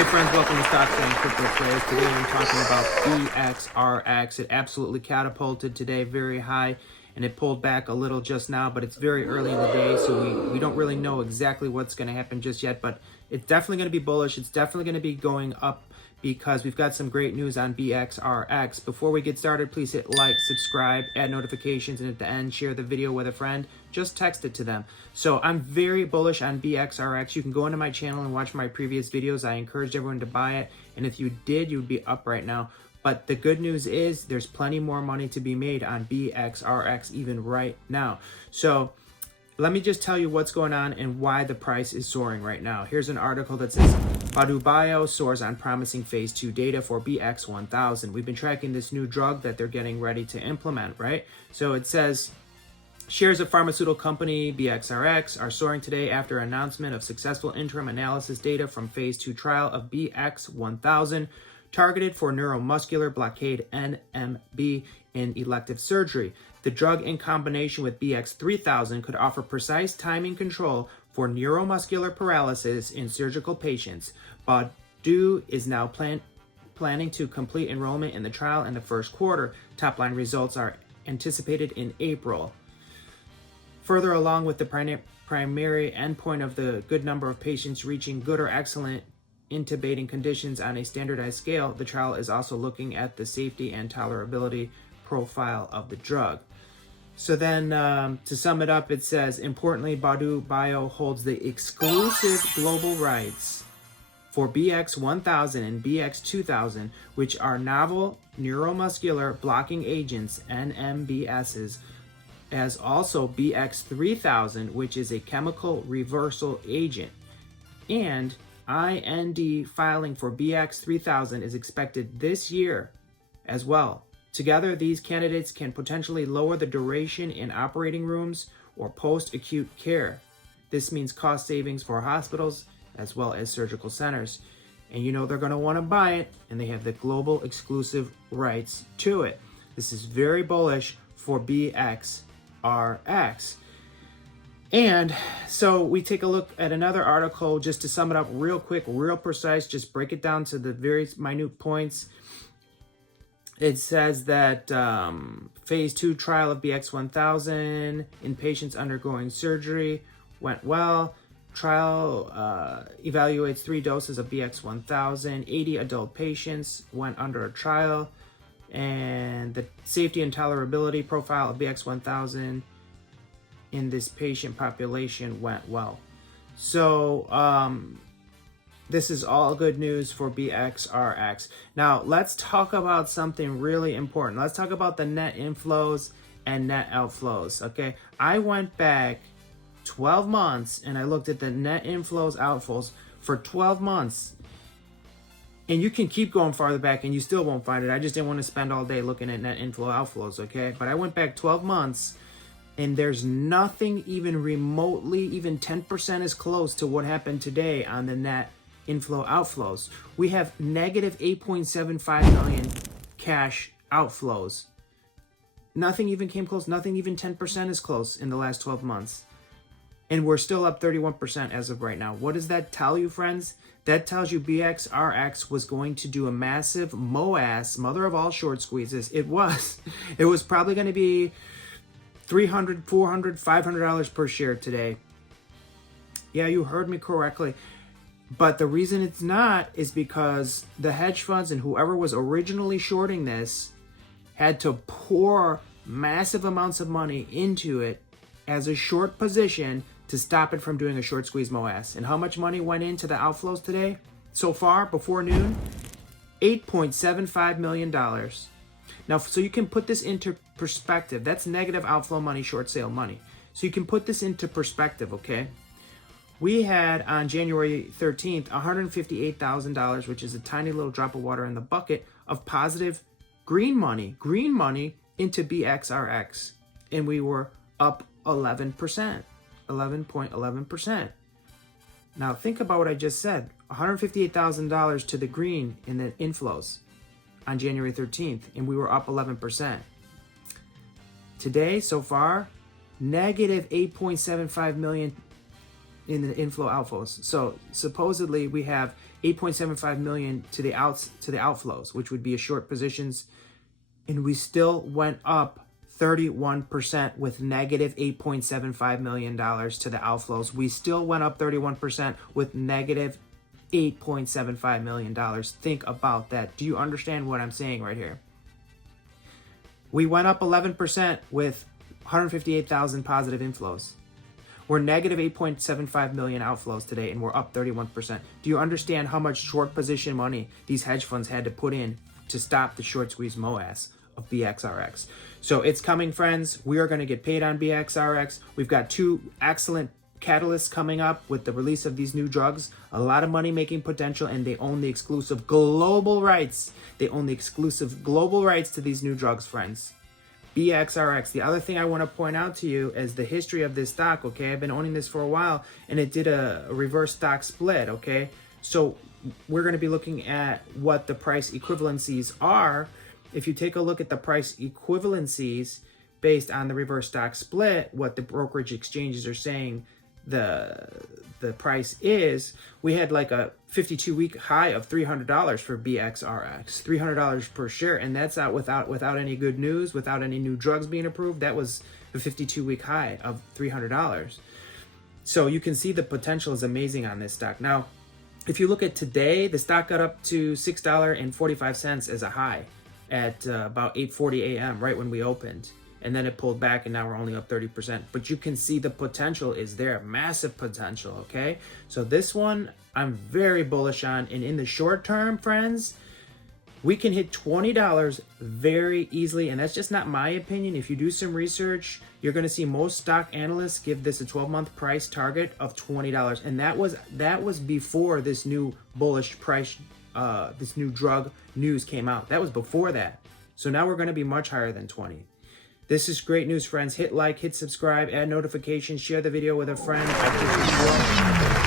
Hey friends, welcome to Stocks and Crypto Trades. Today I'm talking about BXRX. It absolutely catapulted today very high, and it pulled back a little just now, but it's very early in the day, so we don't really know exactly what's going to happen just yet, but it's definitely going to be bullish. It's definitely going to be going up because we've got some great news on BXRX. Before we get started, please hit like, subscribe, add notifications, and at the end, share the video with a friend. Just text it to them. So I'm very bullish on BXRX. You can go into my channel and watch my previous videos. I encouraged everyone to buy it, and if you did, you'd be up right now. But the good news is there's plenty more money to be made on BXRX even right now. So let me just tell you what's going on and why the price is soaring right now. Here's an article that says, Badu Bio soars on promising phase 2 data for BX1000. We've been tracking this new drug that they're getting ready to implement, right? So it says, shares of pharmaceutical company BXRX are soaring today after announcement of successful interim analysis data from phase 2 trial of BX1000 targeted for neuromuscular blockade NMB in elective surgery. The drug in combination with BX3000 could offer precise timing control for neuromuscular paralysis in surgical patients. Badu is now planning to complete enrollment in the trial in the first quarter. Top-line results are anticipated in April. Further along with the primary endpoint of the good number of patients reaching good or excellent intubating conditions on a standardized scale, the trial is also looking at the safety and tolerability profile of the drug. So then, to sum it up, it says, importantly, Badu Bio holds the exclusive global rights for BX1000 and BX2000, which are novel neuromuscular blocking agents, NMBSs, as also BX3000, which is a chemical reversal agent. And IND filing for BX3000 is expected this year as well. Together, these candidates can potentially lower the duration in operating rooms or post-acute care. This means cost savings for hospitals as well as surgical centers. And you know they're going to want to buy it, and they have the global exclusive rights to it. This is very bullish for BXRX. And so we take a look at another article just to sum it up real quick, real precise, just break it down to the very minute points. It says that phase 2 trial of BX1000 in patients undergoing surgery went well. Trial evaluates 3 doses of BX1000. 80 adult patients went under a trial. And the safety and tolerability profile of BX1000 in this patient population went well. So this is all good news for BXRX. Now let's talk about something really important. Let's talk about the net inflows and net outflows. Okay, I went back 12 months and I looked at the net inflows, outflows for 12 months. And you can keep going farther back and you still won't find it. I just didn't want to spend all day looking at net inflow, outflows, okay? But I went back 12 months and there's nothing even remotely, even 10% as close to what happened today on the net inflow outflows. We have negative 8.75 million cash outflows. Nothing even came close. Nothing even 10% is close in the last 12 months. And we're still up 31% as of right now. What does that tell you, friends? That tells you BXRX was going to do a massive MOAS, mother of all short squeezes. It was. It was probably going to be $300, $400, $500 per share today. Yeah, you heard me correctly. But the reason it's not is because the hedge funds and whoever was originally shorting this had to pour massive amounts of money into it as a short position to stop it from doing a short squeeze MOAS. And how much money went into the outflows today? So far, before noon, $8.75 million. Now, so you can put this into perspective. That's negative outflow money, short sale money. So you can put this into perspective, okay? We had on January 13th, $158,000, which is a tiny little drop of water in the bucket of positive green money into BXRX. And we were up 11%, 11.11%. Now think about what I just said, $158,000 to the green in the inflows on January 13th, and we were up 11%. Today, so far, negative 8.75 million in the inflow outflows. So supposedly we have 8.75 million to the outflows, which would be a short positions, and we still went up 31% with negative $8.75 million to the outflows. We still went up 31% with negative $8.75 million. Think about that. Do you understand what I'm saying right here? We went up 11% with 158,000 positive inflows. We're negative 8.75 million outflows today, and we're up 31%. Do you understand how much short position money these hedge funds had to put in to stop the short squeeze MOAS of BXRX? So it's coming, friends. We are going to get paid on BXRX. We've got 2 excellent catalysts coming up with the release of these new drugs. A lot of money making potential, and they own the exclusive global rights. They own the exclusive global rights to these new drugs, friends. BXRX. The other thing I want to point out to you is the history of this stock, okay? I've been owning this for a while, and it did a reverse stock split, okay? So we're going to be looking at what the price equivalencies are. If you take a look at the price equivalencies based on the reverse stock split, what the brokerage exchanges are saying the price is, we had like a 52-week high of $300 for BXRX, $300 per share, and that's out without any good news, without any new drugs being approved. That was a 52-week high of $300. So you can see the potential is amazing on this stock. Now, if you look at today, the stock got up to $6.45 as a high at about 8:40 a.m. right when we opened. And then it pulled back, and now we're only up 30%. But you can see the potential is there, massive potential, okay? So this one, I'm very bullish on. And in the short term, friends, we can hit $20 very easily. And that's just not my opinion. If you do some research, you're going to see most stock analysts give this a 12-month price target of $20. And that was before this new bullish price, this new drug news came out. That was before that. So now we're going to be much higher than 20. This is great news, friends. Hit like, hit subscribe, add notifications, share the video with a friend. I appreciate you all.